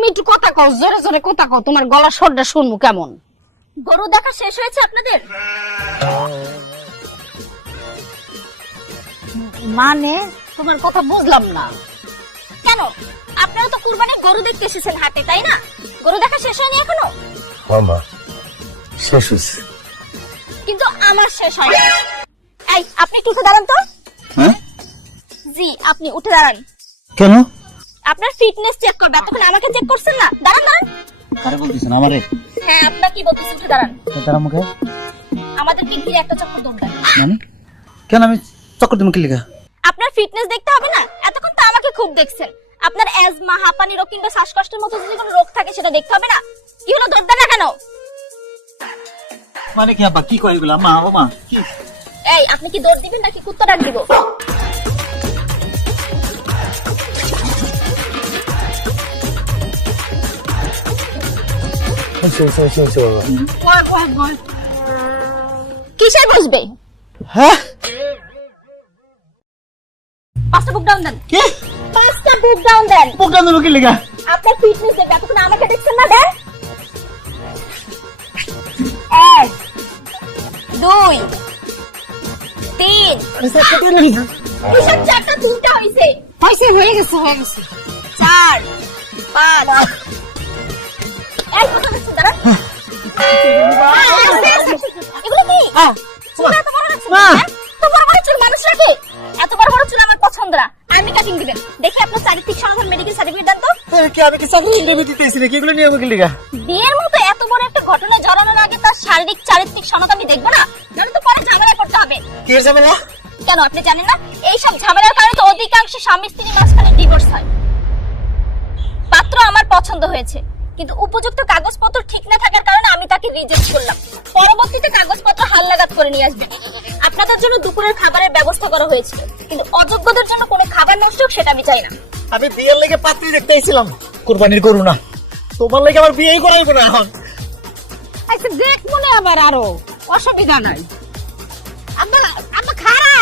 তুমি একটু কথা কও, জোরে জোরে কথা কও, তোমার গলা স্বরটা শুনবো কেমন। গরু দেখা শেষ হয়েছে আপনাদের? মানে তোমার কথা বুঝলাম না। কেন, আপনারা তো কুরবানির গরু দেখতে এসেছেন হাটে, তাই না? গরু দেখা শেষ হয়নি এখনো? মামা শেষ হয়েছে। কিন্তু আমার শেষ হয়নি। এই, আপনি একটু উঠে দাঁড়ান তো। হ্যাঁ জি, আপনি উঠে দাঁড়ান। কেন? আপনার ফিটনেস চেক করবে, এতক্ষণ আমাকে চেক করছেন না? দাঁড়ান দাঁড়ান। কারে বলতেছেন আমারে? হ্যাঁ, আপনার কি বলতেছি, উঠে দাঁড়ান। তারা মুখে আমাদেরকে ঘিরে একটা চক্কর দৌড়ান। মানে কেন আমি চক্কর তুমি কি লিখা? আপনার ফিটনেস দেখতে হবে না? এতক্ষণ তো আমাকে খুব দেখছেন। আপনার অ্যাজমা, হাঁপানি রোগ কিংবা শ্বাসকষ্টের মতো যদি কোনো রোগ থাকে সেটা দেখতে হবে না? কি হলো, দৌড় দেন না কেন? মানে কি আব্বা কি কয় এগুলা? মা ও মা কি? এই, আপনি কি দৌড় দিবেন নাকি কুত্তা ডাক দিব? কিসের বসবে? হ্যাঁ 5টা বুক ডাউন দেন। কি 5টা বুক ডাউন দেন। প্রোগ্রাম দেবো কি লিখা? আপনার ফিটনেস দেখবে, এতক্ষণ আমাকে দেখছেন না? দেন। 1 2 3 কিসের 4টা 3টা হইছে? হয়েছে, হয়ে গেছে, হয়ে গেছে। 4 5 এই কথা বলছেন, দাঁড়ান। এগুলো কি? চুল এত বড় রাখছেন? মা! হ্যাঁ? এত বড় বড় চুল মানুষ রাখে? এত বড় বড় চুল আমার পছন্দ না। আমি কাটিং দিবেন। দেখি আপনার চারিত্রিক সনদ মেডিকেল সার্টিফিকেট দেন তো। আমি কি চাকরি ইন্টারভিউ দিতেছি নাকি? এগুলো নিয়ে কি লিখা? বিয়ের মতো এত বড় একটা ঘটনায় জড়ানোর আগে তার শারীরিক চারিত্রিক সনদ আমি দেখবো না? নাহলে তো পরে ঝামেলায় পড়তে হবে। কি ঝামেলা? কেন, আপনি জানেন না? এইসব ঝামেলার কারণে তো অধিকাংশ স্বামী স্ত্রীর মাঝখানে ডিভোর্স হয়। পাত্র আমার পছন্দ হয়েছে, কিন্তু উপযুক্ত কাগজপত্র ঠিক না থাকার কারণে আমি তাকে রিজেক্ট করলাম। পরবর্তীতে কাগজপত্র হালনাগাদ করে নিয়ে আসবেন। আপনাদের জন্য দুপুরের খাবারের ব্যবস্থা করা হয়েছিল, কিন্তু অযোগ্যদের জন্য কোনো খাবার নষ্ট হোক সেটা আমি চাই না। আমি বিয়ের লেগে পাত্রী দেখতে আইছিলাম, কুরবানির করু না। তোমার লেগে আমার বিয়েই করাইবো না এখন। আচ্ছা দেখ মনে আবার আরো অসুবিধা নাই। আব্বা আব্বা খারা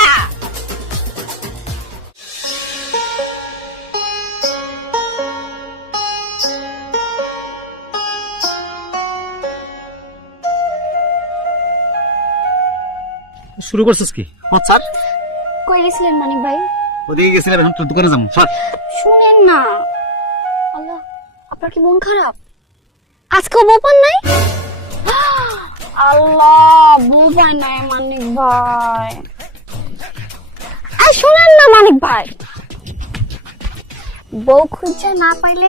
শুরু করছিস কি? স্যার কই গেছিলেন মানিক ভাই? ওদিকে গেছিলাম, এখন তোর দোকানে যাবো। স্যার শুনেন না। আল্লাহ, আপনার কি মন খারাপ? আজকেও বোপান নাই? আল্লাহ বুঝায় নাই মানিক ভাই। আর শুনেন না মানিক ভাই, বউ খুঁজে না পাইলে